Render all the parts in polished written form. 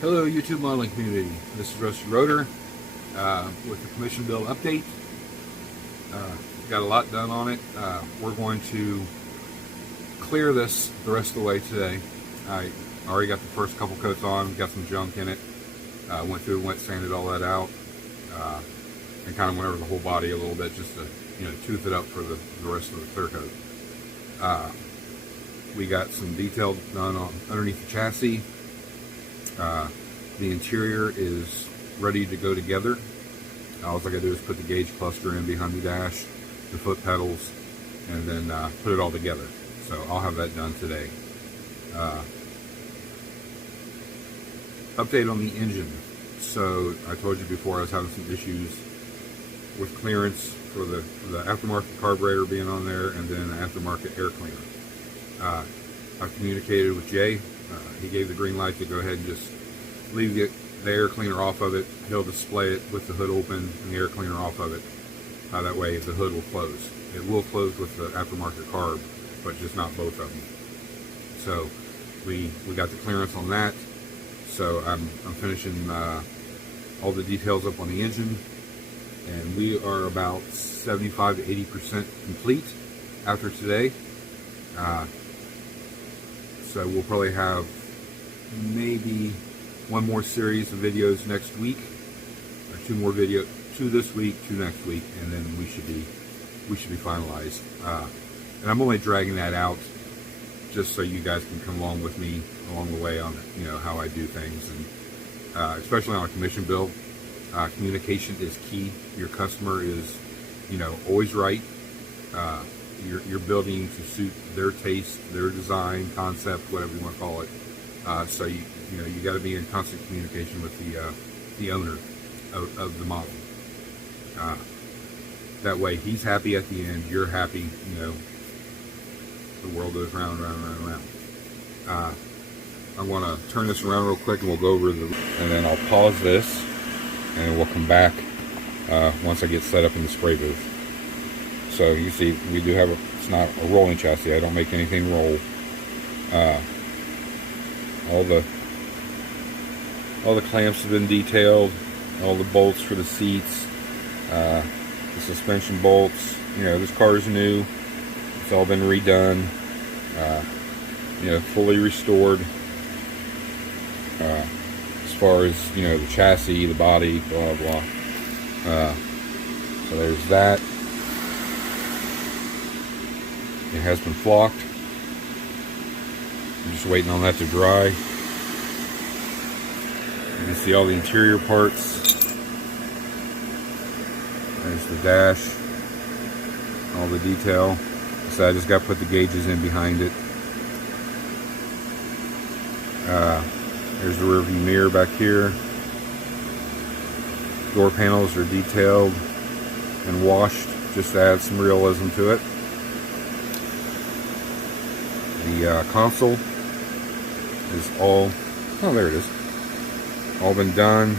Hello YouTube modeling community, this is Distributor with the commission bill update. Got a lot done on it. We're going to clear this the rest of the way today. I already got the first couple coats on, got some junk in it. Went through and wet sanded all that out and kind of went over the whole body a little bit just to tooth it up for the rest of the clear coat. We got some detail done on underneath the chassis. The interior is ready to go together. All I gotta do is put the gauge cluster in behind the dash, the foot pedals, and then put it all together. So I'll have that done today. Update on the engine. So I told you before I was having some issues with clearance for the aftermarket carburetor being on there, and then an aftermarket air cleaner. I've communicated with Jay. He gave the green light to go ahead and just leave the air cleaner off of it. He'll display it with the hood open and the air cleaner off of it. That way the hood will close. It will close with the aftermarket carb, but just not both of them. So we got the clearance on that. So I'm finishing all the details up on the engine, and we are about 75 to 80% complete after today. So we'll probably have maybe one more series of videos next week, or two this week, two next week, and then we should be finalized. And I'm only dragging that out just so you guys can come along with me along the way on how I do things, and especially on a commission bill. Communication is key. Your customer is always right. You're building to suit their taste, their design, concept, whatever you want to call it. So you got to be in constant communication with the owner of the model. That way he's happy at the end, you're happy. The world goes round, round, round, round. I want to turn this around real quick, and we'll go over and then I'll pause this, and we'll come back once I get set up in the spray booth. So you see, we do have it's not a rolling chassis. I don't make anything roll. All the clamps have been detailed. All the bolts for the seats, the suspension bolts. This car is new. It's all been redone. Fully restored. As far as the chassis, the body, blah blah. So there's that. It has been flocked. I'm just waiting on that to dry. You can see all the interior parts. There's the dash, all the detail. So I just got to put the gauges in behind it. There's the rear view mirror back here. Door panels are detailed and washed just to add some realism to it. The console is all, there it is, all been done.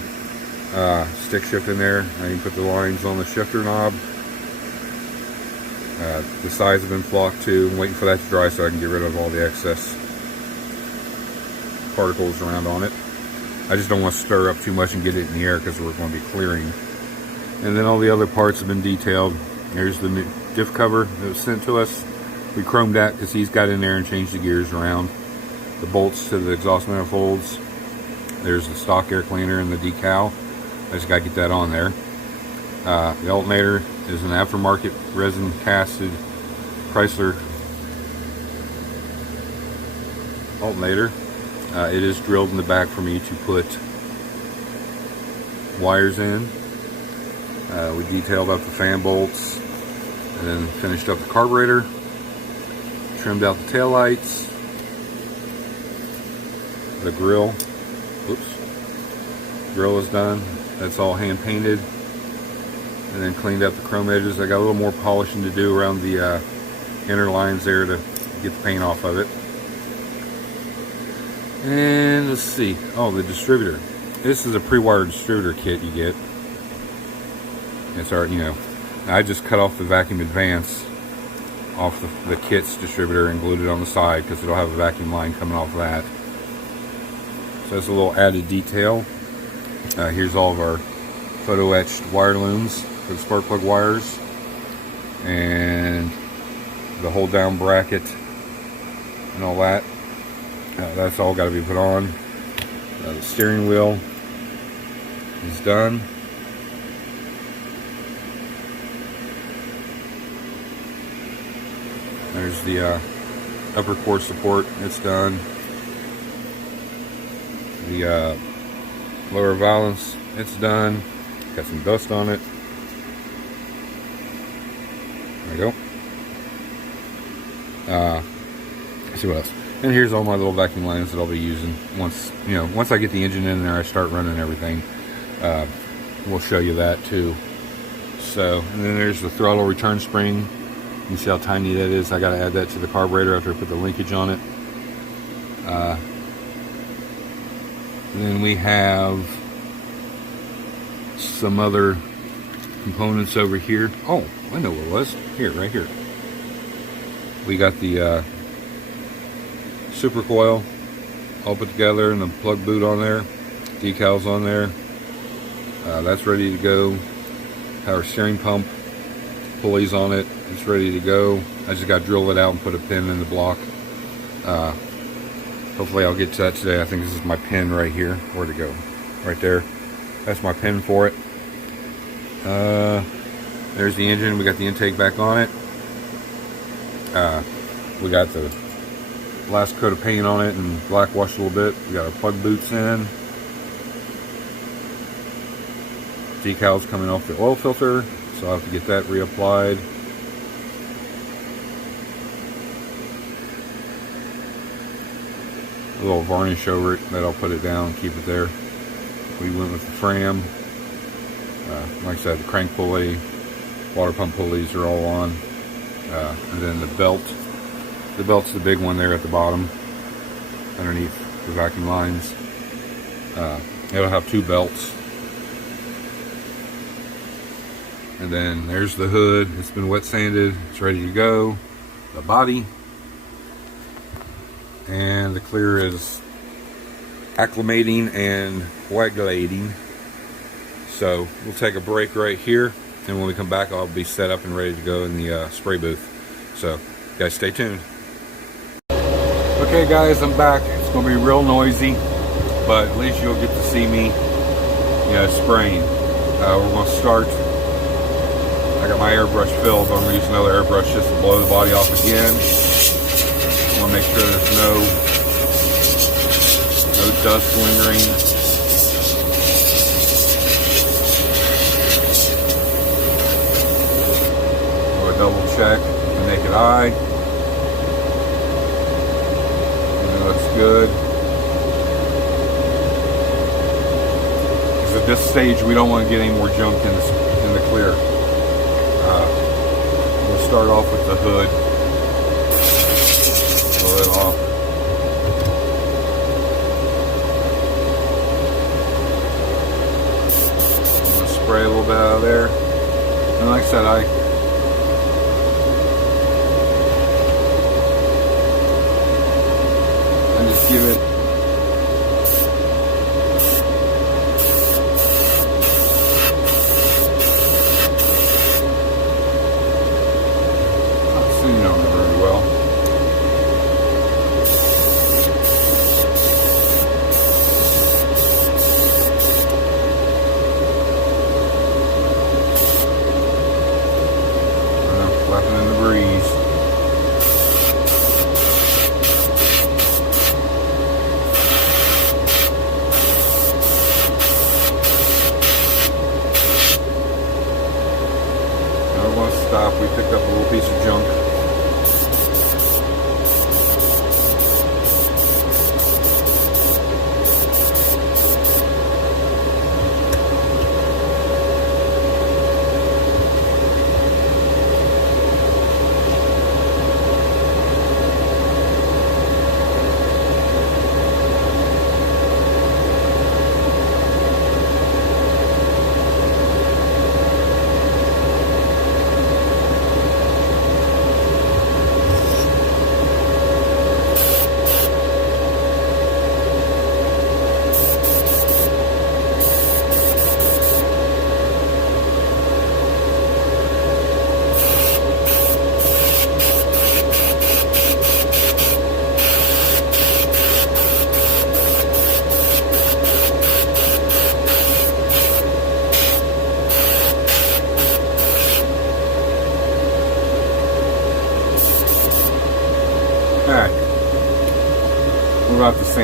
Stick shift in there. I even put the lines on the shifter knob. The sides have been flocked too. I'm waiting for that to dry so I can get rid of all the excess particles around on it. I just don't want to stir up too much and get it in the air because we're going to be clearing. And then all the other parts have been detailed. There's the new diff cover that was sent to us. We chromed that because he's got in there and changed the gears around. The bolts to the exhaust manifolds. There's the stock air cleaner and the decal. I just got to get that on there. The alternator is an aftermarket resin casted Chrysler alternator. It is drilled in the back for me to put wires in. We detailed up the fan bolts and then finished up the carburetor. Trimmed out the tail lights, the grill. Grill is done. That's all hand painted, and then cleaned up the chrome edges. I got a little more polishing to do around the inner lines there to get the paint off of it. And let's see. Oh, the distributor. This is a pre-wired distributor kit you get. It's our, I just cut off the vacuum advance off the kit's distributor and glued it on the side because it'll have a vacuum line coming off that. So that's a little added detail. Here's all of our photo etched wire looms for the spark plug wires, and the hold down bracket and all that. That's all got to be put on. The steering wheel is done. There's the upper core support, it's done. The lower valance, it's done. Got some dust on it. There we go. Let's see what else. And here's all my little vacuum lines that I'll be using once I get the engine in there, I start running everything. We'll show you that too. So, and then there's the throttle return spring. You can see how tiny that is. I got to add that to the carburetor after I put the linkage on it. Then we have some other components over here. Oh, I know what it was. Here, right here. We got the super coil all put together and the plug boot on there. Decals on there. That's ready to go. Power steering pump. Pulleys on it. It's ready to go. I just got to drill it out and put a pin in the block. Hopefully I'll get to that today. I think this is my pin right here. Where'd it go? Right there. That's my pin for it. There's the engine. We got the intake back on it. We got the last coat of paint on it and black washed a little bit. We got our plug boots in. Decals coming off the oil filter, so I'll have to get that reapplied. A little varnish over it that I'll put it down and keep it there. We went with the Fram. Like I said, the crank pulley, water pump pulleys are all on. And then the belt. The belt's the big one there at the bottom, underneath the vacuum lines. It'll have two belts. And then there's the hood. It's been wet sanded. It's ready to go. The body. And the clear is acclimating and coagulating. So we'll take a break right here. And when we come back, I'll be set up and ready to go in the spray booth. So, guys, stay tuned. Okay, guys, I'm back. It's going to be real noisy, but at least you'll get to see me, spraying. We're going to start. I got my airbrush filled, but I'm going to use another airbrush just to blow the body off again. I want to make sure there's no dust lingering. We'll double check the naked eye. It looks good. Because at this stage, we don't want to get any more junk in the clear. We'll start off with the hood. Pull it off. I'm going to spray a little bit out of there. And like I said, I just give it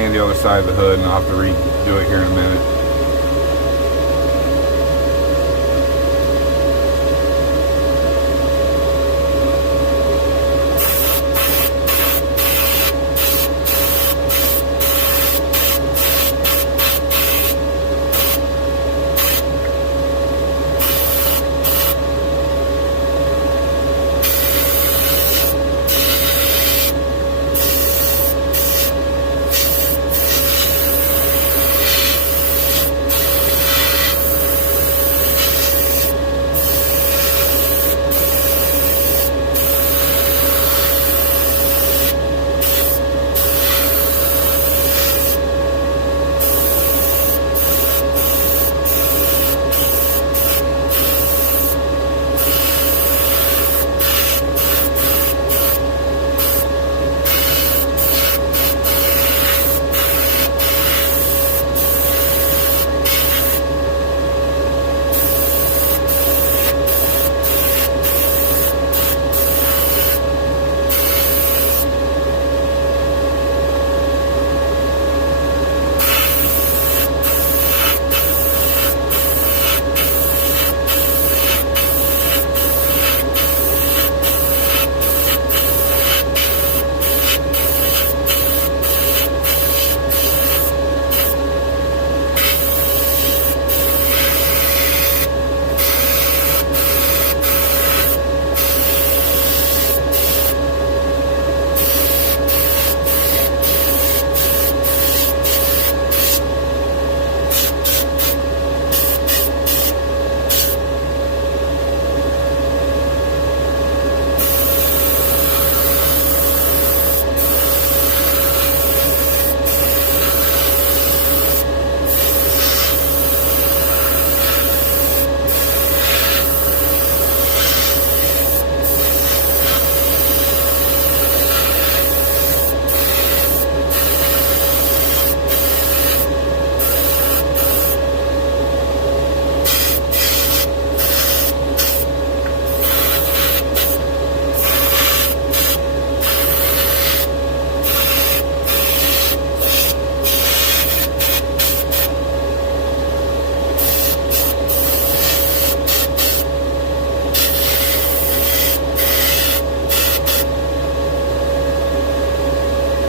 sand the other side of the hood, and I'll have to redo it here in a minute.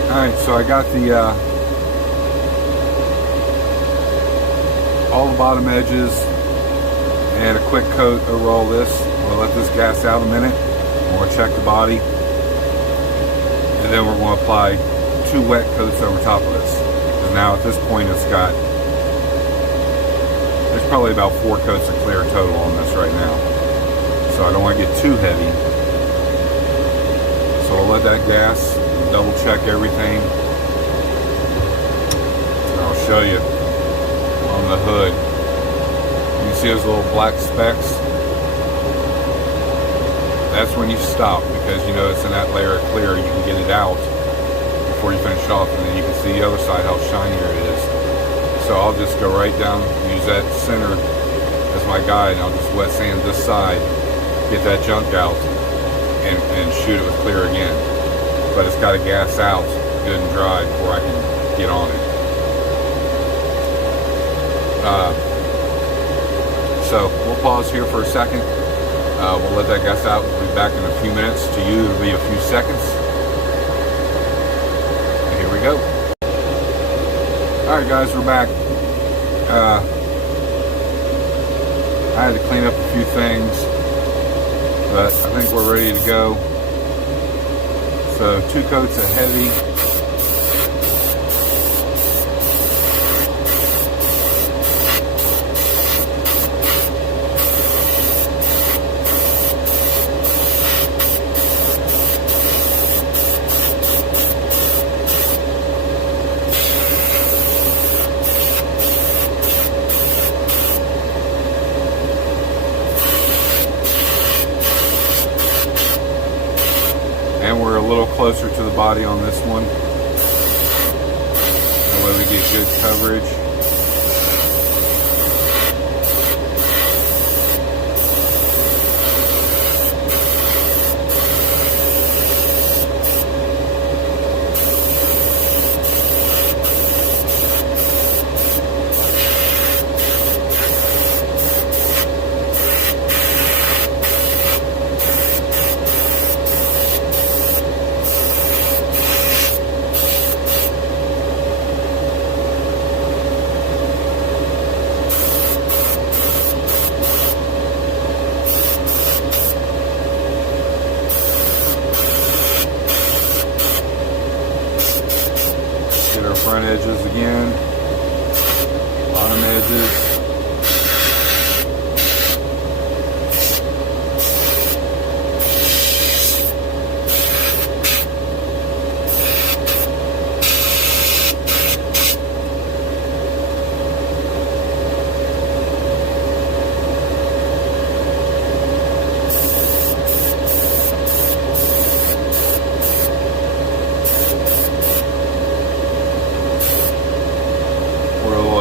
Alright, so I got the all the bottom edges and a quick coat over all this. I'm going to let this gas out a minute. I'm going to check the body, and then we're going to apply 2 wet coats over top of this. And now at this point there's probably about 4 coats of clear total on this right now. So I don't want to get too heavy. So I'll let that gas, double check everything. And I'll show you on the hood. You can see those little black specks. That's when you stop, because you know it's in that layer of clear. You can get it out before you finish off, and then you can see the other side how shinier it is. So I'll just go right down, use that center as my guide, and I'll just wet sand this side, get that junk out, and shoot it with clear again. But it's got to gas out good and dry before I can get on it. So we'll pause here for a second. We'll let that gas out. We'll be back in a few minutes. To you, it'll be a few seconds. Here we go. Alright guys, we're back. I had to clean up a few things, but I think we're ready to go. So 2 coats of heavy. And we're a little closer to the body on this one. That way we get good coverage. front edges again, bottom edges.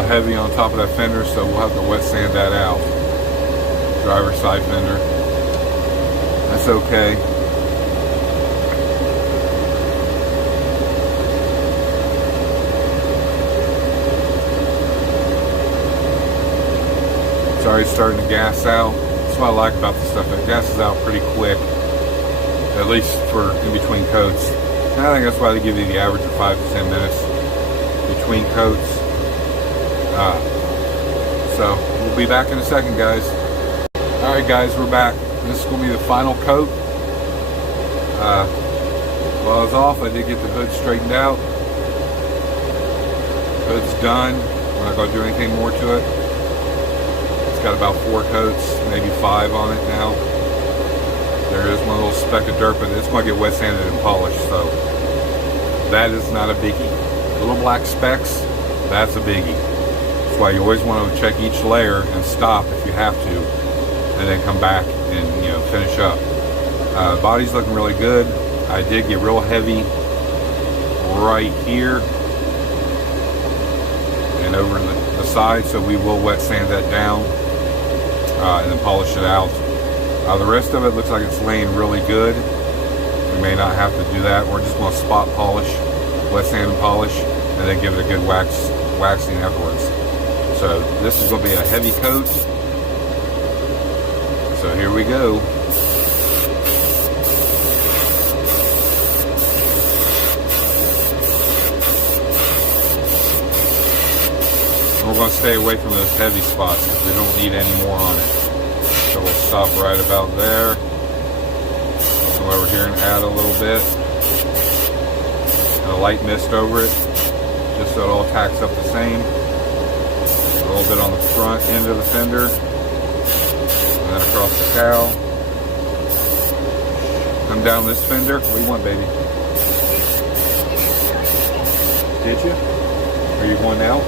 Heavy on top of that fender, so we'll have to wet sand that out. Driver's side fender. That's okay. It's already starting to gas out. That's what I like about this stuff. It gases out pretty quick, at least for in between coats. And I think that's why they give you the average of 5 to 10 minutes between coats. So we'll be back in a second, guys. Alright guys, we're back. This is going to be the final coat. While I was off, I did get the hood straightened out. Hood's done. I'm not going to do anything more to it. It's got about 4 coats, maybe 5 on it now. There is one little speck of dirt, but it's going to get wet sanded and polished, so that is not a biggie. Little black specks, that's a biggie. That's why you always want to check each layer and stop if you have to, and then come back and finish up. Body's looking really good. I did get real heavy right here and over the side, so we will wet sand that down and then polish it out. The rest of it looks like it's laying really good. We may not have to do that. We're just going to spot polish, wet sand and polish, and then give it a good waxing afterwards. So this is going to be a heavy coat. So here we go. And we're going to stay away from those heavy spots because we don't need any more on it. So we'll stop right about there. Come over here and add a little bit. And a light mist over it, just so it all tacks up the same. A little bit on the front end of the fender, and then across the cowl. Come down this fender. What do you want, baby? Did you? Are you going now?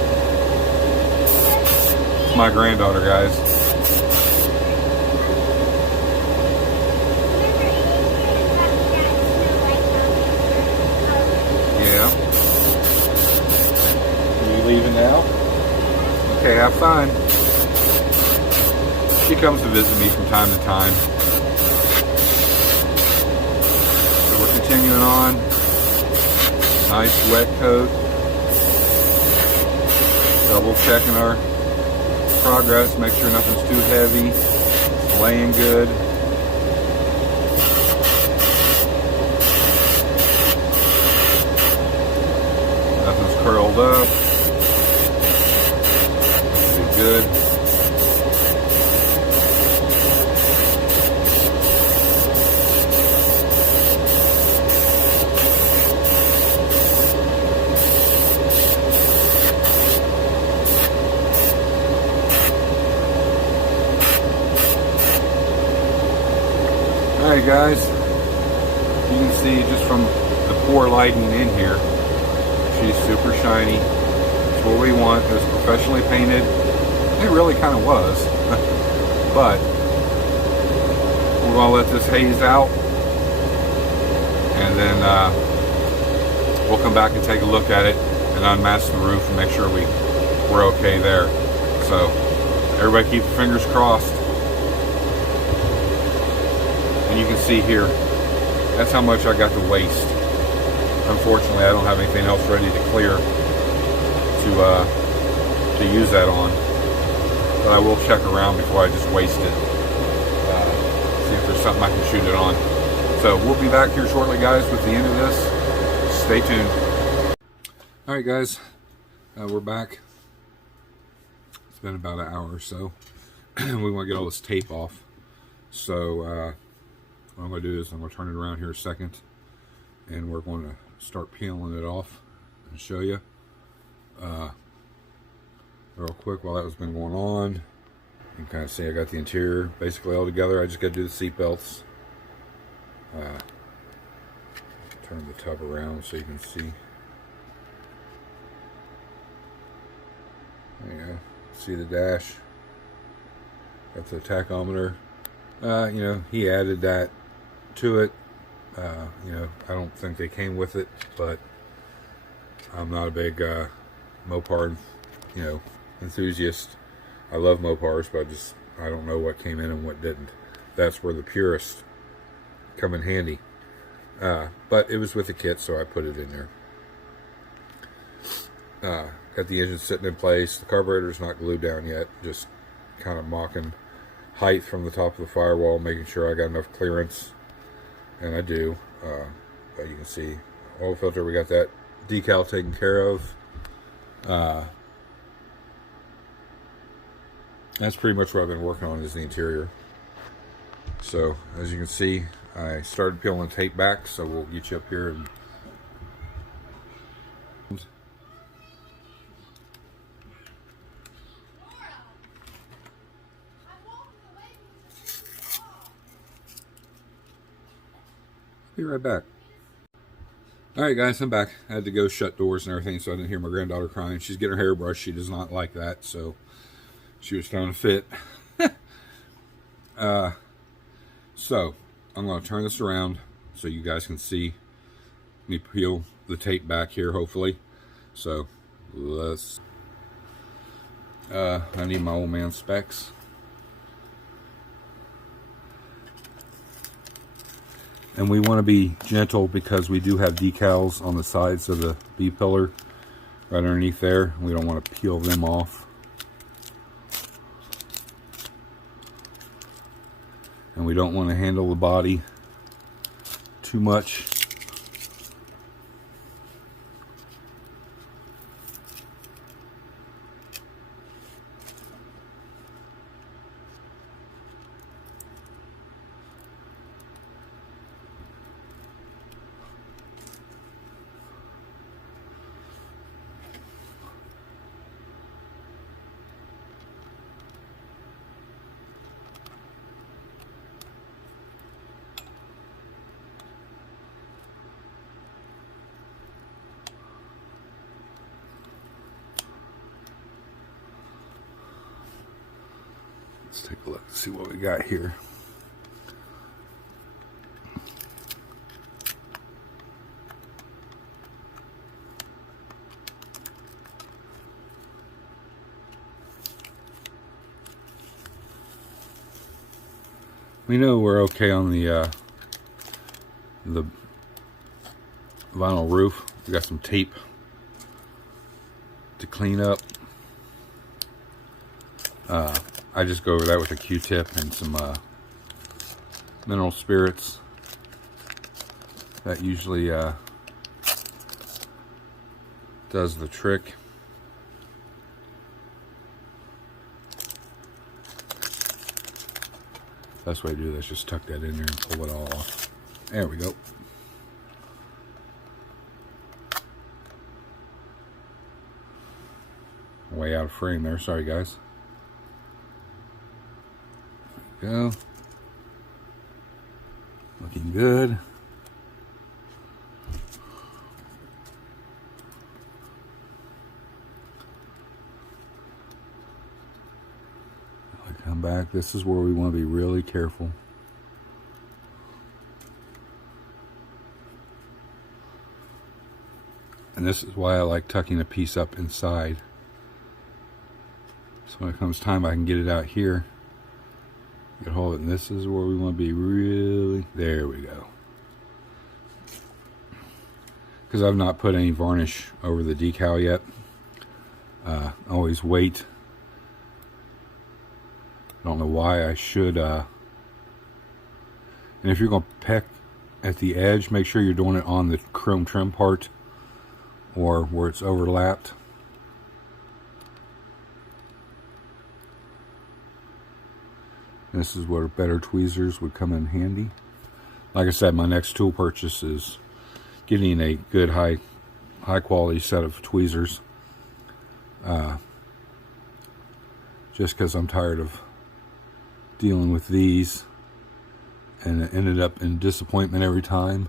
It's my granddaughter, guys. Yeah. Are you leaving now? Okay, have fun. She comes to visit me from time to time. So we're continuing on. Nice wet coat. Double checking our progress. Make sure nothing's too heavy. It's laying good. Nothing's curled up. Good. Alright guys, you can see just from the poor lighting in here, she's super shiny. It's what we want. It's professionally painted. It really kind of was, but we're going to let this haze out, and then we'll come back and take a look at it and unmask the roof and make sure we're okay there. So everybody keep your fingers crossed. And you can see here, that's how much I got to waste. Unfortunately, I don't have anything else ready to clear to use that on. But I will check around before I just waste it. See if there's something I can shoot it on. So we'll be back here shortly, guys, with the end of this. Stay tuned. Alright guys, we're back. It's been about an hour or so. We want to get all this tape off. So what I'm going to do is I'm going to turn it around here a second, and we're going to start peeling it off and show you. real quick while that was been going on. You can kind of see I got the interior basically all together. I just got to do the seat belts. Turn the tub around so you can see. There you go. See the dash. Got the tachometer. You know, he added that to it. You know, I don't think they came with it, but I'm not a big Mopar, you know, enthusiast. I love Mopars, but I don't know what came in and what didn't. That's where the purists come in handy. But it was with the kit, so I put it in there. Got the engine sitting in place. The carburetor's not glued down yet. Just kind of mocking height from the top of the firewall, making sure I got enough clearance. And I do. But you can see oil filter, we got that decal taken care of. That's pretty much what I've been working on, is the interior. So as you can see, I started peeling tape back, so we'll get you up here and be right back. Alright guys, I'm back. I had to go shut doors and everything so I didn't hear my granddaughter crying. She's getting her hair brushed. She does not like that, so she was throwing a fit. So I'm going to turn this around so you guys can see me peel the tape back here, hopefully. So let's I need my old man specs. And we want to be gentle because we do have decals on the sides of the B-pillar right underneath there. We don't want to peel them off. And we don't want to handle the body too much. Let's take a look, see what we got here. We know we're okay on the vinyl roof. We got some tape to clean up. I just go over that with a Q-tip and some mineral spirits. That usually does the trick. Best way to do this, just tuck that in there and pull it all off. There we go. Way out of frame there, sorry guys. There we go. Looking good. Come back. This is where we want to be really careful. And this is why I like tucking a piece up inside. So when it comes time, I can get it out here. Get hold of it, and this is where we want to be really. There we go. Because I've not put any varnish over the decal yet. Always wait. I don't know why I should. And if you're going to peck at the edge, make sure you're doing it on the chrome trim part or where it's overlapped. This is where better tweezers would come in handy. Like I said, my next tool purchase is getting a good high quality set of tweezers. just because I'm tired of dealing with these, and it ended up in disappointment every time.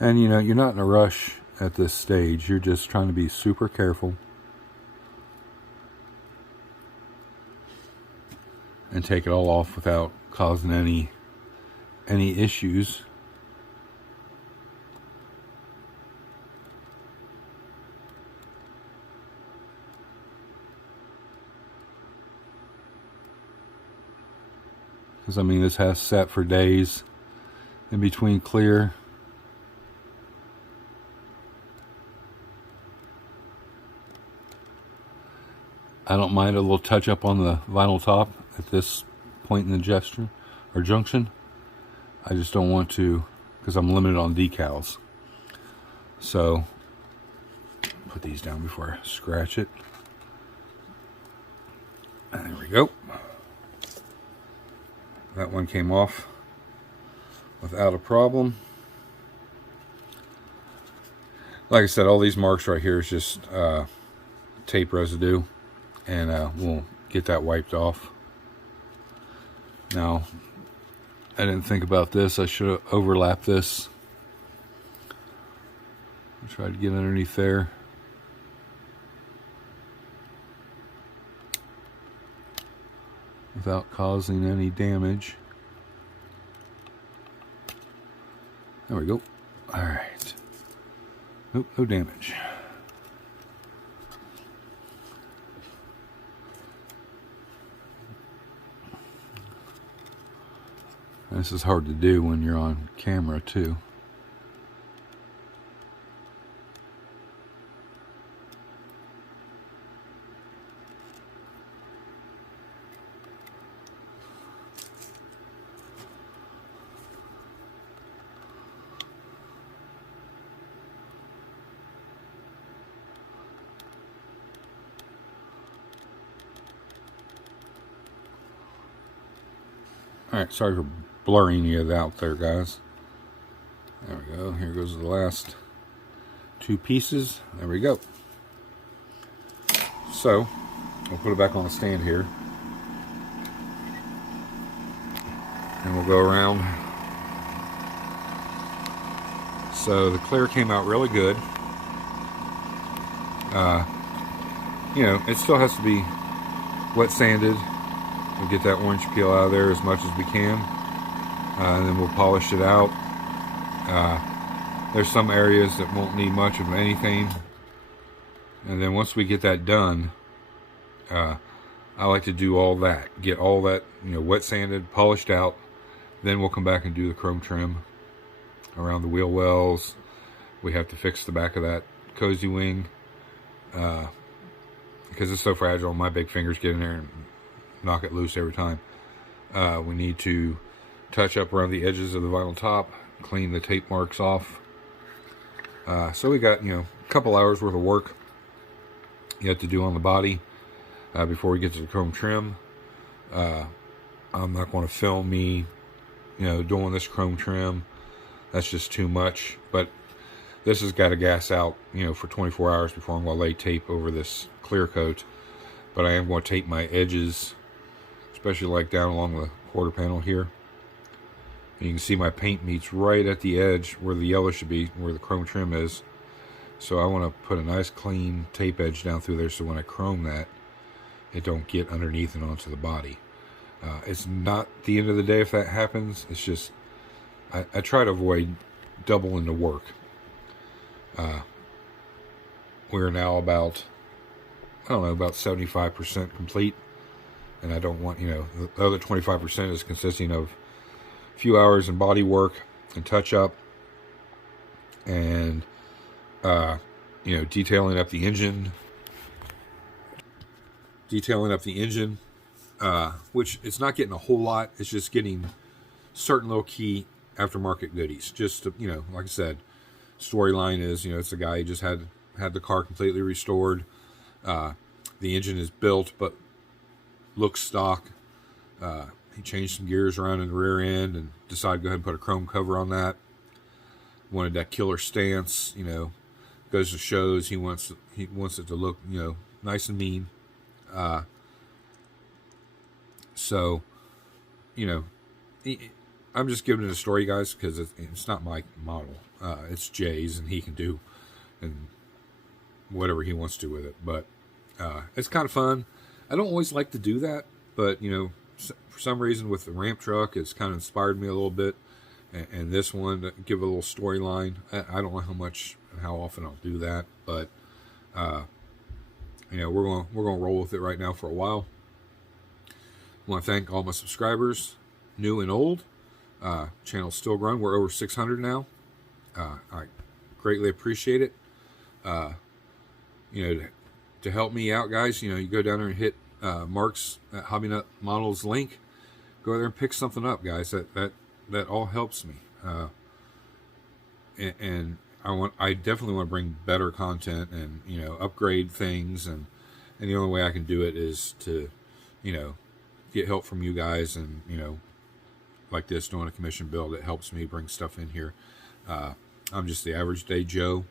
And you know, you're not in a rush at this stage. You're just trying to be super careful and take it all off without causing any issues. Because I mean, this has sat for days in between clear. I don't mind a little touch up on the vinyl top at this point in the gesture or junction. I just don't want to, because I'm limited on decals. So put these down before I scratch it. And there we go. That one came off without a problem. Like I said, all these marks right here is just tape residue. And we'll get that wiped off. Now, I didn't think about this. I should have overlapped this. Try to get underneath there. Without causing any damage. There we go. Alright. Nope, no damage. This is hard to do when you're on camera too. Alright, sorry for blurring you out there, guys. There we go. Here goes the last two pieces. There we go. So, we'll put it back on the stand here. And we'll go around. So, the clear came out really good. You know, it still has to be wet sanded. We'll get that orange peel out of there as much as we can. And then we'll polish it out. There's some areas that won't need much of anything. And then once we get that done, I like to do all that. Get all that, you know, wet sanded, polished out. Then we'll come back and do the chrome trim around the wheel wells. We have to fix the back of that cozy wing. Because it's so fragile, my big fingers get in there and knock it loose every time. We need to touch up around the edges of the vinyl top, clean the tape marks off. So we got, you know, a couple hours worth of work yet to do on the body before we get to the chrome trim. I'm not going to film me, you know, doing this chrome trim. That's just too much. But this has got to gas out, you know, for 24 hours before I'm going to lay tape over this clear coat. But I am going to tape my edges, especially like down along the quarter panel here. And you can see my paint meets right at the edge where the yellow should be, where the chrome trim is. So I want to put a nice clean tape edge down through there so when I chrome that, it don't get underneath and onto the body. It's not the end of the day if that happens. It's just, I try to avoid doubling the work. We're now about, I don't know, about 75% complete. And I don't want, you know, the other 25% is consisting of a few hours in body work and touch up and, you know, detailing up the engine. Which it's not getting a whole lot. It's just getting certain little key aftermarket goodies. Just to, you know, like I said, storyline is, you know, it's a guy who just had had the car completely restored. The engine is built, but looks stock. He changed some gears around in the rear end and decided to go ahead and put a chrome cover on that. Wanted that killer stance, you know. Goes to shows he wants it to look, you know, nice and mean. So, you know, I'm just giving it a story, guys, because it's not my model. It's Jay's, and he can do and whatever he wants to with it. But it's kind of fun. I don't always like to do that, but, you know, for some reason with the ramp truck, it's kind of inspired me a little bit. And this one, to give a little storyline. I don't know how often I'll do that, but you know, we're gonna roll with it right now for a while. I want to thank all my subscribers, new and old. Channel's still growing. We're over 600 now. I greatly appreciate it. You know, to help me out, guys, you know, you go down there and hit Mark's Hobby Nut Models link. Go there and pick something up, guys. That all helps me. And I definitely want to bring better content and, you know, upgrade things, and the only way I can do it is to, you know, get help from you guys, and, you know, like this, doing a commission build, it helps me bring stuff in here. I'm just the average day Joe.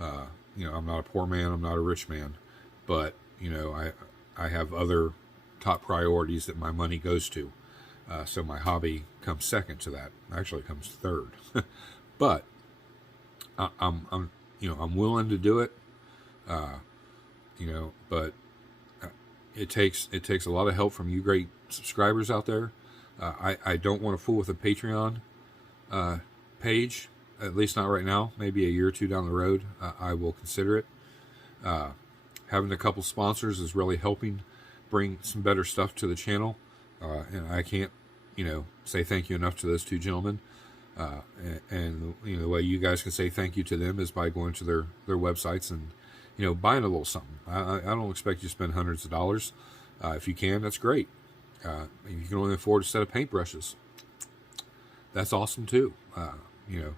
You know, I'm not a poor man, I'm not a rich man, but, you know, I have other top priorities that my money goes to. So my hobby comes second to that. Actually, it comes third. But I'm you know, I'm willing to do it. You know, but it takes a lot of help from you great subscribers out there. I don't want to fool with a Patreon page, at least not right now. Maybe a year or two down the road, I will consider it. Having a couple sponsors is really helping bring some better stuff to the channel. And I can't, you know, say thank you enough to those two gentlemen. And you know, the way you guys can say thank you to them is by going to their websites and, you know, buying a little something. I don't expect you to spend hundreds of dollars. If you can, that's great. If you can only afford a set of paintbrushes, that's awesome too. You know,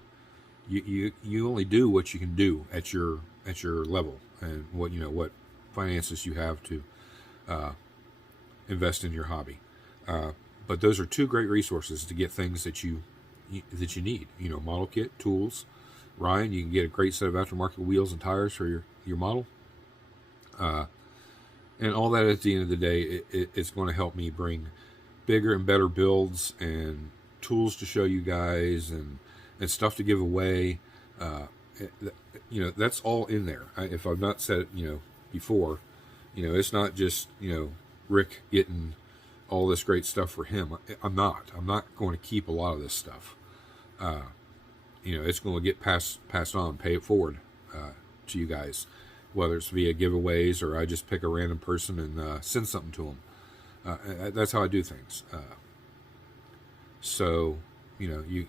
you only do what you can do at your level, and what, you know, what finances you have to invest in your hobby. But those are two great resources to get things that you need. You know, model kit, tools. Ryan, you can get a great set of aftermarket wheels and tires for your model. And all that, at the end of the day, it's going to help me bring bigger and better builds and tools to show you guys, and stuff to give away. You know, that's all in there. If I've not said it, you know, before, you know, it's not just, you know, Rick getting all this great stuff for him. I'm not going to keep a lot of this stuff. You know, it's going to get passed on, pay it forward to you guys, whether it's via giveaways or I just pick a random person and send something to them. That's how I do things. So, you know, you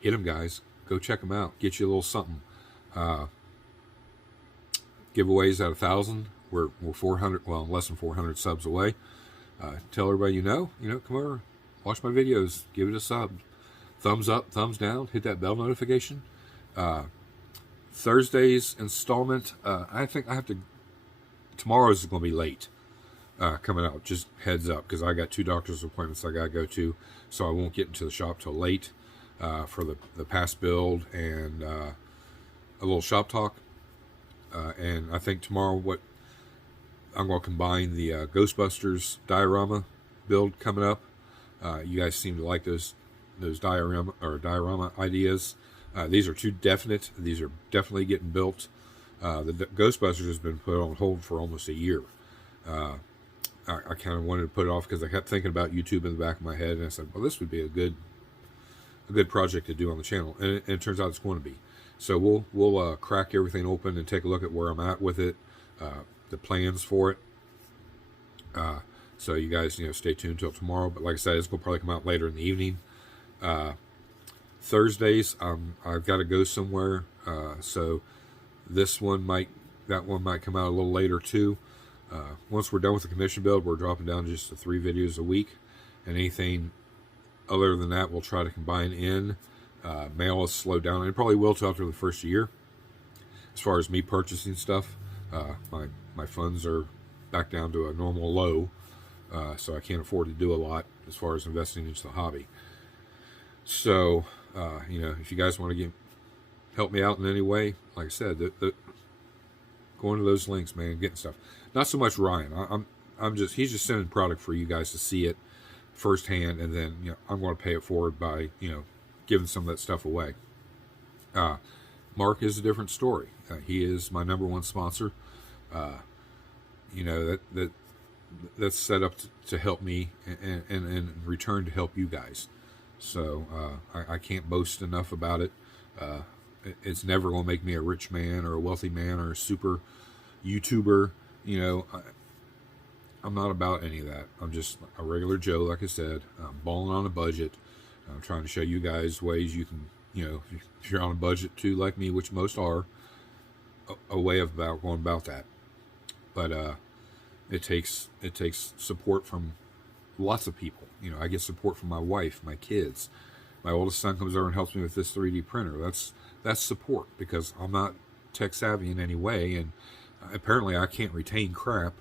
hit them, guys. Go check them out. Get you a little something. Giveaways at 1,000. We're 400, well, less than 400 subs away. Tell everybody you know, come over, watch my videos, give it a sub, thumbs up, thumbs down, hit that bell notification. Thursday's installment, I think I have to, tomorrow's is going to be late coming out, just heads up, because I got 2 doctor's appointments I got to go to, so I won't get into the shop till late for the past build and a little shop talk. And I think tomorrow, I'm going to combine the Ghostbusters diorama build coming up. You guys seem to like those diorama ideas. These are too definite. These are definitely getting built. The Ghostbusters has been put on hold for almost a year. I kind of wanted to put it off because I kept thinking about YouTube in the back of my head, and I said, well, this would be a good project to do on the channel, and it turns out it's going to be. So we'll crack everything open and take a look at where I'm at with it, the plans for it. So you guys, you know, stay tuned till tomorrow. But like I said, it's going to probably come out later in the evening. Thursdays, I've got to go somewhere, so that one might come out a little later too. Once we're done with the commission build, we're dropping down just to 3 videos a week, and anything other than that, we'll try to combine in. Mail is slowed down, and it probably will till after the first year. as far as me purchasing stuff, my funds are back down to a normal low, so I can't afford to do a lot as far as investing into the hobby. So, you know, if you guys want to help me out in any way, like I said, going to those links, man, getting stuff. Not so much Ryan. He's just sending product for you guys to see it firsthand, and then, you know, I'm going to pay it forward by, you know, giving some of that stuff away. Mark is a different story. He is my #1 sponsor. You know, that's set up to help me, and in return to help you guys. So I can't boast enough about it. It's never going to make me a rich man or a wealthy man or a super YouTuber. You know, I'm not about any of that. I'm just a regular Joe, like I said. I'm balling on a budget. I'm trying to show you guys ways you can, you know, if you're on a budget too, like me, which most are, a way of going about that. But it takes support from lots of people. You know, I get support from my wife, my kids. My oldest son comes over and helps me with this 3D printer. That's support, because I'm not tech savvy in any way, and apparently I can't retain crap.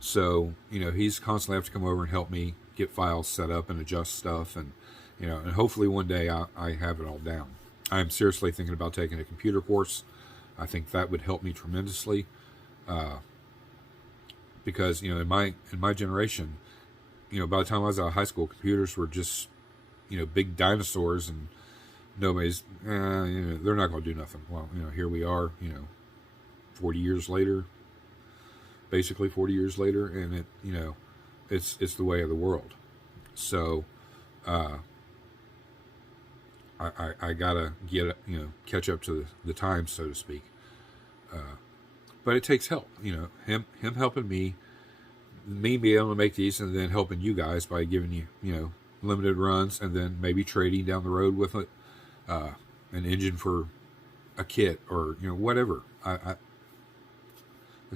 So, you know, he's constantly have to come over and help me get files set up and adjust stuff, and, you know, and hopefully one day I have it all down. I'm seriously thinking about taking a computer course. I think that would help me tremendously, because, you know, in my generation, you know, by the time I was out of high school, computers were just, you know, big dinosaurs, and nobody's, you know, they're not going to do nothing. Well, you know, here we are, you know, 40 years later, basically 40 years later, and it, you know, it's the way of the world. So, I gotta get, you know, catch up to the times, so to speak. But it takes help, you know, him helping me being able to make these, and then helping you guys by giving you, you know, limited runs, and then maybe trading down the road with it, an engine for a kit, or, you know, whatever. Like I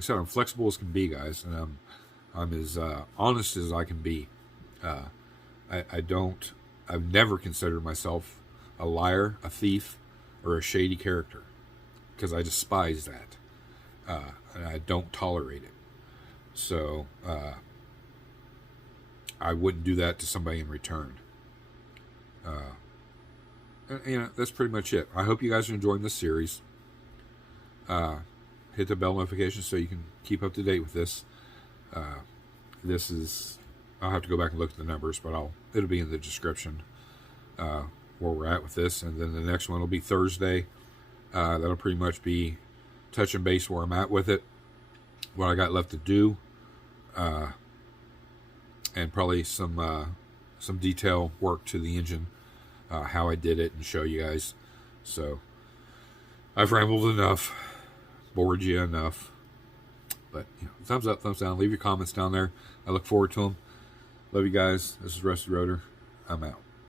said, I'm flexible as can be, guys, and I'm as honest as I can be. I've never considered myself a liar, a thief, or a shady character, because I despise that, and I don't tolerate it. So I wouldn't do that to somebody in return. And, you know, that's pretty much it. I hope you guys are enjoying this series. Hit the bell notification so you can keep up to date with this. This is, I'll have to go back and look at the numbers, but it'll be in the description where we're at with this. And then the next one will be Thursday. That'll pretty much be touching base where I'm at with it, what I got left to do, and probably some detail work to the engine, how I did it, and show you guys. So I've rambled enough, bored you enough, but, you know, thumbs up, thumbs down, leave your comments down there. I look forward to them. Love you guys. This is Rusty Rotor. I'm out.